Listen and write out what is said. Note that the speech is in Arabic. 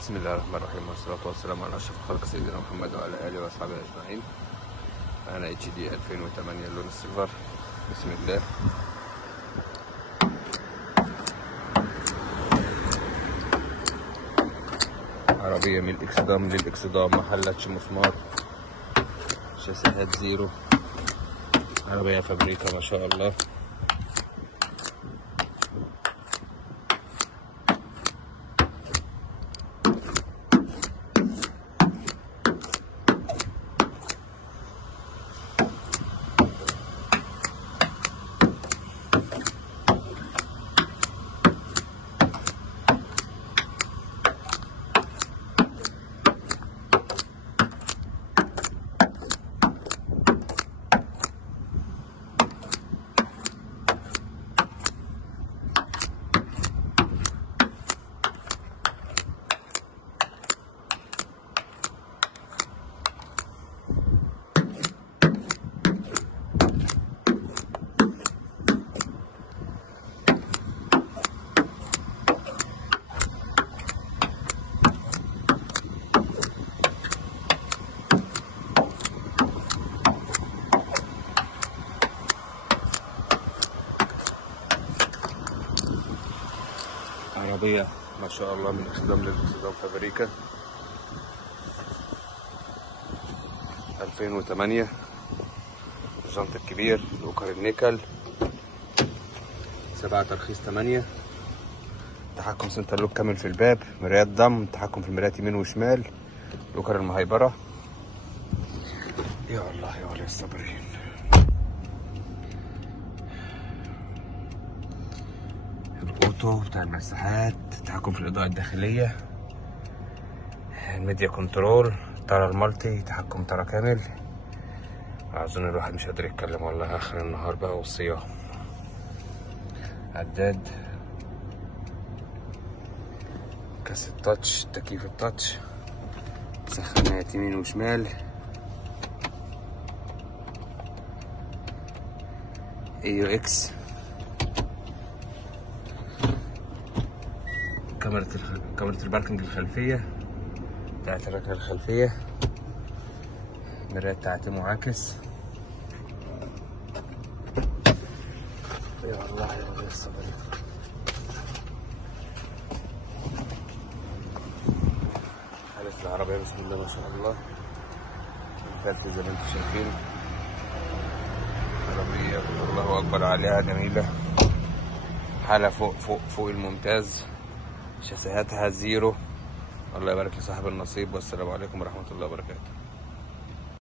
بسم الله الرحمن الرحيم، والصلاة والسلام على أشرف الخلق سيدنا محمد وعلى آله وأصحابه أجمعين. أنا HD 2008 اللون السيلفر. بسم الله. عربية من الإكسدام للإكسدام، محلتش مسمار، شاسيهات زيرو، عربية فابريكا ما شاء الله. عربية ما شاء الله من إكسدام للإكسدام فابريكا 2008، الجنط الكبير، الوكر النيكل، 7 ترخيص 8، تحكم سنتر لوك كامل في الباب، مرايات ضم، تحكم في المرايات يمين وشمال، الوكر المهيبرة. يا الله يا ولي الصابرين. الاوتو بتاع المساحات، تحكم في الاضاءة الداخلية، الميديا كنترول، طارة المالتي، تحكم طارة كامل. اظن الواحد مش قادر يتكلم والله، اخر النهار بقى والصيام. عداد، كاس التاتش، تكييف التاتش، سخانات يمين وشمال، AUX، كاميرا الباركنج الخلفية بتاعت الركنة الخلفية، مراية تعتم معاكس. يا الله يا ولي الصبر. حالة العربية بسم الله ما شاء الله، الكارت زي ما انتم شايفين، عربية الله أكبر عليها، جميلة، حالة فوق الممتاز، شاسيهاتها زيرو. الله يبارك لصاحب النصيب، والسلام عليكم ورحمة الله وبركاته.